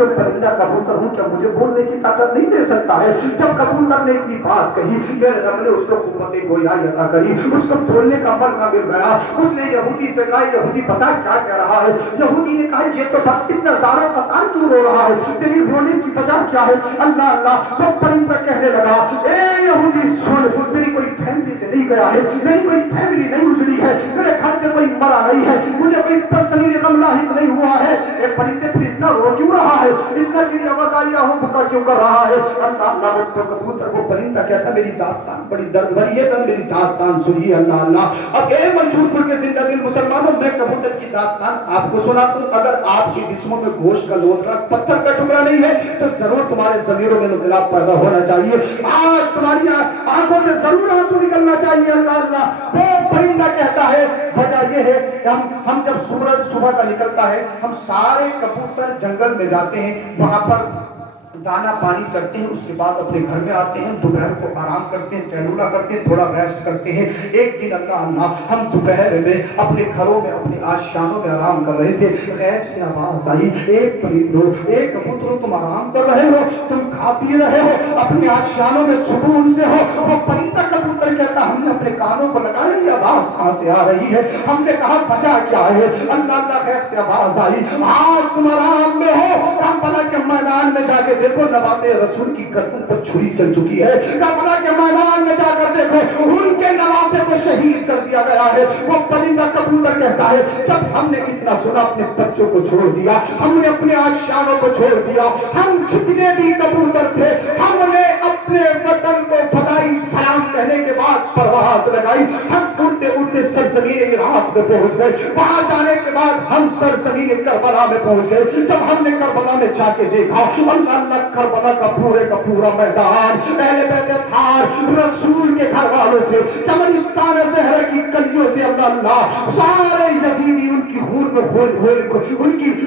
जो परिंदा कबूतर हूँ, क्या मुझे बोलने की ताकत नहीं दे सकता है? जब कबूतर ने इतनी बात कही, मेरे रब ने उसको कुव्वत गोयाई अता करी, उसको बोलने का मौका मिल गया। उसने यहूदी से कहा, यहूदी पता क्या कह रहा है? यहूदी ने कहा, ये तो वक्त इतना ज़्यादा पता क्यों रो रहा है, तेरी रोने की वजह क्या है? अल्लाह अल्लाह। तो परिंदा कहने लगा, ए यहूदी सुन, मेरी कोई फैमिली से नहीं गया है, मेरी कोई फैमिली नहीं उजड़ी है, मेरे घर से कोई मरा नहीं है, मुझे कोई पर्सनली गम लाहिक नहीं हुआ है। ए परिंदे फिर इतना रो क्यों रहा है, इतना तेरी आवाज आई हो बुका क्यों कर रहा है? अल्लाह अल्लाह। वो कबूतर को परिंदा कहता, मेरी दास्तान बड़ी दर्द भरी है, तुम मेरी दास्तान सुनिए। अल्लाह अल्लाह। अब ए मशहूर के जिंदगी मुसलमानों, मैं कबूतर की दास्तान आपको सुनाता हूं। अगर आपके जिस्मों में गोश्त का लोथड़ा, पत्थर का टुकड़ा नहीं है, तो जरूर तुम्हारे ज़मीरों में इनकलाब पैदा होना चाहिए। आज तुम्हारी आंखों से जरूर आंसू निकलना चाहिए। अल्लाह अल्लाह। वो परिंदा कहता है, वजह ये है, हम जब सूरज सुबह का निकलता है, हम सारे कबूतर जंगल में जाते हैं, वहां पर दाना पानी करते हैं, उसके बाद अपने घर में आते हैं, दोपहर को आराम करते हैं, टहलूला करते हैं, थोड़ा रेस्ट करते हैं। एक दिन अल्लाह अल्लाह, हम दोपहर में अपने घरों में, अपने आशियानों में आराम कर रहे थे, गैब से आवाज आई, एक परिंदो, एक कबूतरों, तुम आराम कर रहे हो, तुम खा पी रहे हो, अपने आशियानों में सुकून से हो। वो परिंदा कबूतर कहता, हमने अपने कानों को लगाया, ये आवाज कहां से आ रही है? हमने कहा वजह क्या है? अल्लाह अल्लाह, गैब से आवाज आई, आज तुम आराम में हो, करबला के मैदान में जाके देखो, नवासे रसूल की गर्दन पर छुरी चल चुकी है। करबला के मैदान में जाकर देखो, उनके नवासे को शहीद कर दिया गया है। वो परिंदा कबूतर कहता है, जब हमने इतना सुना, अपने बच्चों को छोड़ दिया, हमने अपने आशियानों को छोड़ दिया, हम जितने भी कबूतर थे, हमने अपने वतन को फदाई सलाम कहने के बाद परवाज लगाई। हम उड़ते उड़ते सरजमीन इराक में पहुंच गए। वहां जाने के बाद हम सरजमीन करबला में पहुंच गए। जब हमने करबला में जाके देखा, अल्लाह अल्लाह, करबला का पूरा मैदान पहले पहले थार रसूल के घर वालों से, चमनिस्तान ज़हरा की कलियों से, अल्लाह अल्लाह, सारे यजीदी उनकी खून में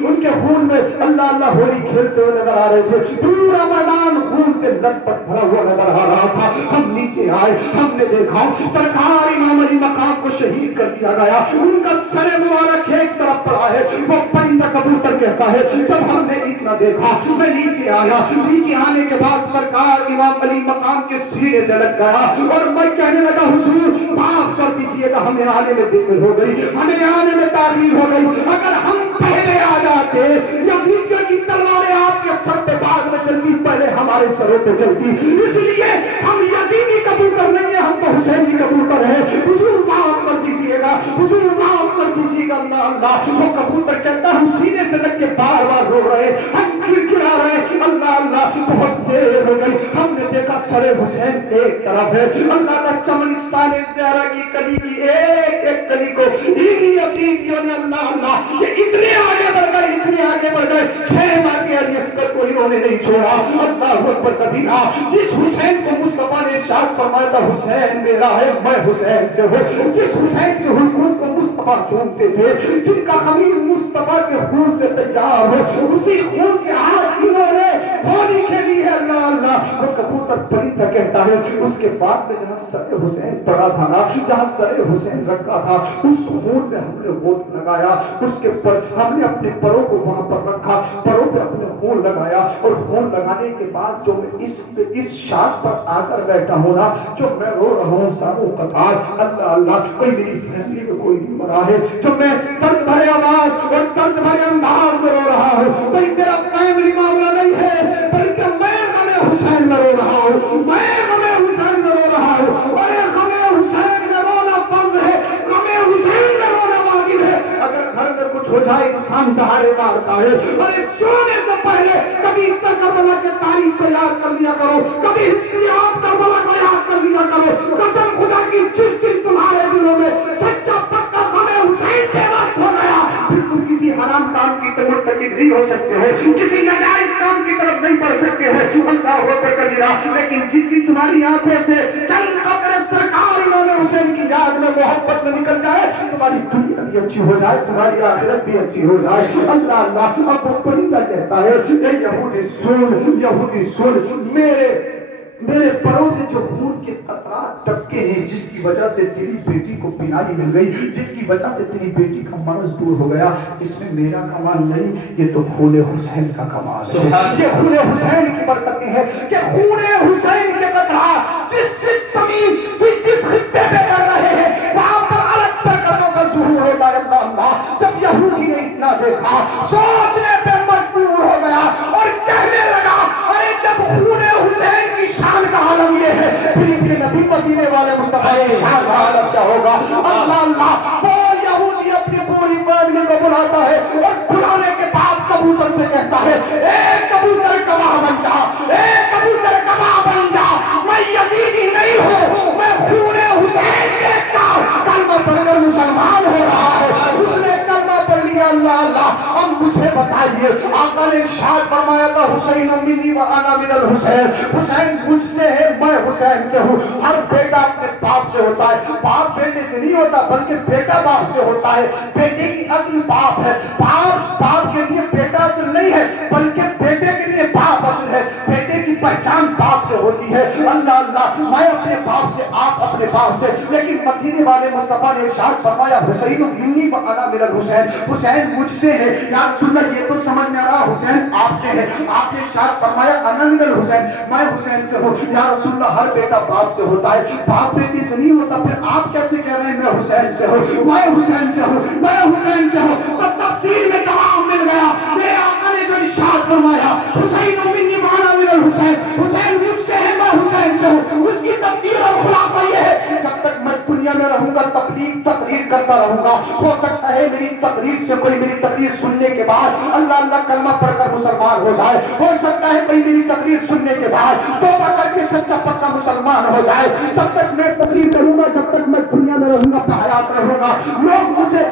उनके खून में अल्लाह अल्लाह होली खेलते हुए नजर आ रहे थे। पूरा मैदान खून से लथपथ भरा हुआ नजर आ रहा था। हम नीचे आए, हमने देखा सरकार इमाम अली मकाम को शहीद कर दिया गया, उनका सर मुबारक एक तरफ पड़ा है। वो परिंदा कबूतर कहता है, जब हमने इतना देखा, मैं नीचे आया, नीचे आने के बाद सरकार इमाम अली मकाम के सीने से लग गया और मैं कहने लगा, हुजूर माफ कर दीजिएगा, हमें आने में देर हो गई, हमें आने में ताखीर हो गई। अगर हम पहले आ जाते, यजीदियों की तलवारें आपके सर पे बाद में चलती, पहले हमारे सरों पे चलती। इसलिए हम यजीदी कबूतर नहीं है, हम तो हुसैनी कबूतर है। हुजूर माफ कर दीजिएगा, हुजूर माफ कर दीजिएगा। अल्लाह अल्लाह। वो कबूतर कहता, हम सीने से लग के बार बार रो रहे, हम गिड़गिड़ा रहे। अल्लाह अल्लाह, बहुत देर हो गई, हमने देखा सरे हुसैन एक तरफ है। अल्लाह अल्लाह, चमनिस्तान ज़हरा की कली की एक एक कली को इन यजीदियों ने, अल्लाह अल्लाह, ये इतने आगे बढ़ गए, इतने आगे बढ़ गए, 6 माह के अरियस्कर को इन्होंने नहीं छोड़ा। अल्लाह अकबर कबीरा। जिस हुसैन को मुस्तफा ने इरशाद फरमाया था, हुसैन मेरा है, मैं हुसैन से हूँ, जिस हुसैन के हुलकूम को मुस्तफा चूमते थे, जिनका खमीर मुस्तफा के खून से तैयार हो, उसी खून से आज इन्होंने होली खेली है। अल्लाह अल्लाह। वो कबूतर परिंदा कहता है, उसके बाद में जहाँ सरे हुसैन पड़ा था ना, जहाँ सरे हुसैन रखा था, उस खून में हमने गोद लगाया, उसके पर हमने अपने परों को वहां पर रखा, परों पे अपने खून लगाया, और खून लगाने के बाद जो मैं इस शाख पर आकर बैठा हूं ना, जो मैं रो रहा हूँ सारों कतार, अल्लाह अल्लाह, कोई मेरी फैमिली में कोई नहीं मरा है, जो मैं दर्द भरे आवाज और दर्द भरे अंदाज में रो रहा हूँ, कोई मेरा फैमिली मामला नहीं है, बल्कि मैं गमे हुसैन में रो रहा हूँ, मैं गमे हुसैन में रो रहा हूँ। अरे गमे हुसैन में रोना फर्ज है, गमे हुसैन में रोना वाजिब है। अगर घर में कुछ हो जाए, इंसान दहाड़े मारता है। अरे सोने से पहले कभी करबला के तारीख को याद कर लिया करो, कभी हिस्ट्री ऑफ करबला को याद कर लिया करो। कसम खुदा की, जिस दिन तुम्हारे दिलों में सच्चा पक्का गमे हुसैन बेबस हो गया, फिर तुम किसी हराम काम की तरफ मुर्तकिब नहीं हो सकते हो, किसी नाजायज काम की तरफ नहीं बढ़ सकते हो। अल्लाह अकबर कबीरा। लेकिन जिस दिन तुम्हारी आंखों से चंद कतरे सरकार इमाम हुसैन की याद में, मोहब्बत में निकल जाए, तुम्हारी दुनिया भी अच्छी हो जाए, तुम्हारी आखिरत भी अच्छी हो जाए। अल्लाह अल्लाह। अब वो परिंदा कहता है, यहूदी सुन, यहूदी सुन, میرے پروں سے جو خون کے قطرات ٹپکے ہیں، جس کی وجہ سے تیری بیٹی کو بینائی مل گئی، جس کی وجہ سے تیری بیٹی کا مرض دور ہو گیا، اس میں میرا کمال نہیں، یہ تو خون حسین کا کمال ہے۔ یہ خون حسین کی برکتیں ہیں کہ خون حسین کے قطرات جس زمین جس خطے پہ پڑ رہے ہیں وہاں پر الگ برکتوں کا ظہور ہوتا ہے۔ اللہ اللہ، جب یہودی نے اتنا دیکھا سوچنے پہ مجبور ہو گیا اور کہنے لگا ارے جب خون حسین کی شان کا عالم یہ ہے، پھر ان کے نبی مدینے والے مصطفیٰ کی شان کا عالم کیا ہوگا؟ اللہ اللہ، وہ یہودی اپنی پوری فیملی کو بلاتا ہے اور بلانے کے بعد کبوتر سے کہتا ہے اے کبوتر گواہ بن جا، اے کبوتر گواہ بن جا، میں یزیدی نہیں ہوں، میں خون حسین دیکھ کر کلمہ پڑھ کر مسلمان ہو رہا ہے۔ اس نے کلمہ پڑھ لیا۔ اللہ اللہ، اب مجھے بتائیے، آقا نے ارشاد فرمایا تھا حسین منی و انا من الحسین، حسین مجھ سے ہے میں حسین سے ہوں۔ ہر بیٹا اپنے باپ سے ہوتا ہے، باپ بیٹے سے نہیں ہوتا بلکہ بیٹا باپ سے ہوتا ہے۔ بیٹے کی اصل باپ ہے، باپ باپ کے لیے بیٹا اصل نہیں ہے بلکہ بیٹے کے لیے باپ اصل ہے۔ بیٹے کی پہچان باپ سے ہوتی ہے۔ اللہ اللہ، میں اپنے باپ سے، آپ اپنے باپ سے، لیکن مدینے والے مصطفیٰ نے ارشاد فرمایا حسین منی و انا من الحسین، حسین مجھ سے ہے۔ یا رسول اللہ، یہ تو سمجھ میں آ رہا حسین آپ سے ہے، آپ نے ارشاد فرمایا انا من الحسین، میں حسین سے ہوں۔ یا رسول اللہ، ہر بیٹا باپ سے ہوتا ہے، باپ بیٹے سے نہیں ہوتا، پھر آپ کیسے کہہ رہے ہیں میں حسین سے ہوں، میں حسین سے ہوں، میں حسین سے ہوں؟ تو تفسیر میں جواب مل گیا۔ میرے آقا نے جو ارشاد فرمایا حسین منی و انا من الحسین، حسین مجھ سے ہے میں حسین سے ہوں، اس کی تفسیر اور خلاصہ یہ ہے جب تک میں دنیا میں رہوں گا تبلیغ تقریر کرتا رہوں گا، ہو سکتا ہے میری تقریر سے کوئی میری تقریر سننے کے بعد اللہ اللہ کلمہ پڑھ کر مسلمان ہو جائے، ہو سکتا ہے کوئی میری تقریر سننے کے بعد توبہ کر کے سچا پکا مسلمان ہو جائے۔ جب تک میں تقریر کروں گا، جب تک میں دنیا میں رہوں گا بحیات رہوں گا، لوگ مجھے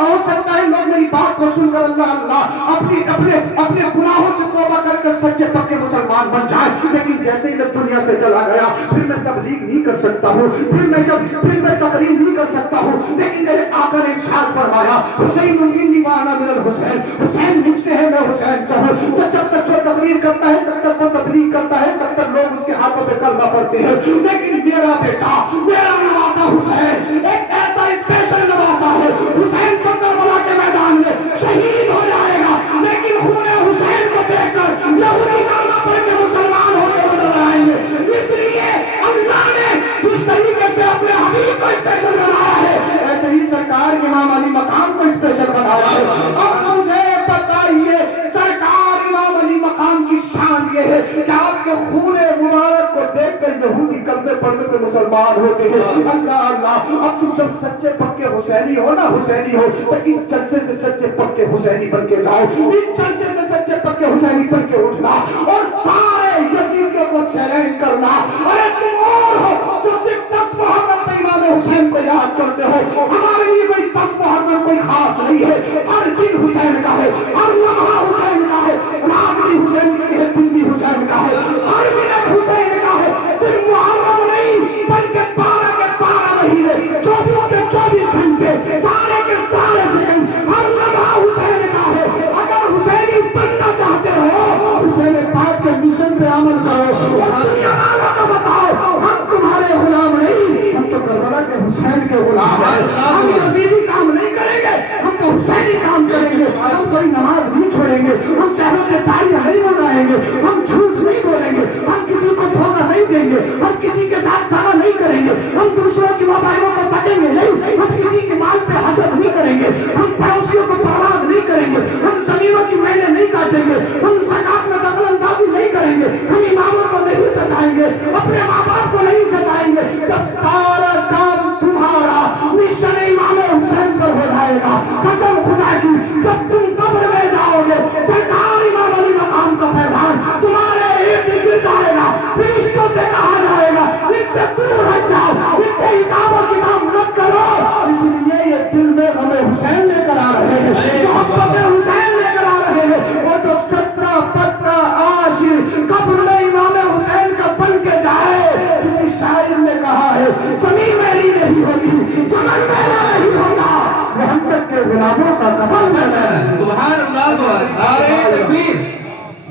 ہو سکتا ہے لوگ میری بات کو سن کر اللہ اللہ اپنے گناہوں سے توبہ کر کر سچے پکے مسلمان بن جائیں، لیکن جیسے ہی میں دنیا سے چلا گیا پھر میں تبلیغ نہیں کر سکتا ہوں، پھر میں تقریر نہیں کر سکتا ہوں۔ لیکن میرے آقا نے ارشاد فرمایا حسین منی و انا من الحسین، حسین مجھ سے ہے میں حسین سے ہوں۔ تو جب تک جو تقریر کرتا ہے تب تک وہ تبلیغ کرتا ہے، تب تک لوگ اس کے ہاتھوں پہ کلمہ پڑھتے ہیں، لیکن میرا بیٹا میرا نواسا حسین ایک ایسا اسپیشل نواسا ہے، حسین تو کربلا کے میدان میں شہید ہو جائے گا، لیکن خون حسین کو دیکھ کر یہودی کلمہ پڑھ کے مسلمان ہوتے ہوئے نظر آئیں گے۔ اس لیے اللہ نے جس طریقے سے اپنے حبیب کو اسپیشل بنایا ہے، ایسے ہی سرکار امام علی مقام کو اسپیشل بنایا ہے۔ اب مجھے بتائیے سرکار امام علی مقام کی شان یہ ہے کہ آپ کے خون مبارک کو دیکھ کر یہودی کلمے پڑھنے کے مسلمان ہوتے ہیں۔ اللہ اللہ، اب تم جب سچے پکے حسینی ہو نا، حسینی ہو تو اس جلسے سے سچے پکے حسینی بن کے جاؤ، اس جلسے سے سچے پکے حسینی بن کے اٹھنا اور سارے یزیدیوں کو چیلنج کرنا، ارے تم اور ہو جو صرف 10 محرم پہ امام حسین کو یاد کرتے ہو، ہمارے لیے کوئی 10 محرم کوئی خاص نہیں ہے، ہر دن حسین کا ہے، ہر لمحہ حسین کا ہے، رات بھی حسین کی ہے، دن بھی حسین کا ہے، ہر منٹ حسین کا ہے، صرف محرم نہیں بلکہ 12 کے 12 مہینے، 24 کے 24 گھنٹے، سارے کے سارے سیکنڈ، ہر لمحہ حسین کا ہے۔ اگر حسینی بننا چاہتے ہو حسین پاک کے مشن پہ عمل کرو اور دنیا والوں کو بتاؤ ہم تمہارے غلام نہیں، ہم تو کربلا کے حسین کے غلام ہیں، ہم یزیدی کام نہیں کریں گے، ہم تو حسینی کام کریں گے، ہم کوئی نماز نہیں چھوڑیں گے، ہم چہروں سے تالیاں نہیں بنائیں گے، ہم جھوٹ نہیں بولیں گے، ہم کسی کو دھوکہ نہیں دیں گے، ہم کسی کے ساتھ دغا نہیں کریں گے، ہم دوسروں کی موبائلوں کو تکیں گے نہیں، ہم کسی کے مال پہ حسد نہیں کریں گے، ہم پڑوسیوں کو برباد نہیں کریں گے، ہم زمینوں کی میلیں نہیں کاٹیں گے، ہم زکات میں دخل اندازی نہیں کریں گے، ہم اماموں کو نہیں ستائیں گے، اپنے ماں باپ کو نہیں ستائیں گے۔ جب سارا کام تمہارا مشن امام حسین پر ہو جائے گا، قسم خدا کی جب تم قبر میں جاؤ گے سرکار امام علی مقام کا فیضان تمہارے ارد گرد آئے گا، فرشتوں سے کہا جائے گا ان سے دور ہٹ جاؤ، ان سے حساب و کتاب مت کرو۔ اس لیے یہ دل میں ہمیں حسین لے کر آ رہے ہیں، محبت حسین لے کر آ رہے ہیں، اور جو سچا پکا عاشق قبر میں امام حسین کا بن کے جائے، کسی شاعر نے کہا ہے زمین میری نہیں ہوگی، زمن میرا نہیں ہوگا، محمد کے غلاموں کا کفن میرا ہے۔ سبحان اللہ، سبحان نعرہ تکبیر،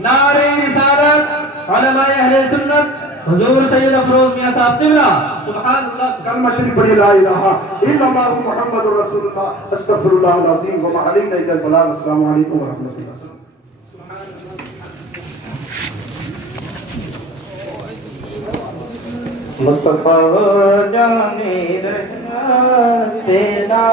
نعرہ رسالت، علماء اہل سنت حضور سید افروز میاں صاحب قبلہ سبحان اللہ کلمہ شریف پڑھی لا الہ الا اللہ محمد رسول اللہ استغفر اللہ العظیم وما علینا الا البلاغ السلام علیکم ورحمۃ اللہ مصطفیٰ جانے رہنا تیرا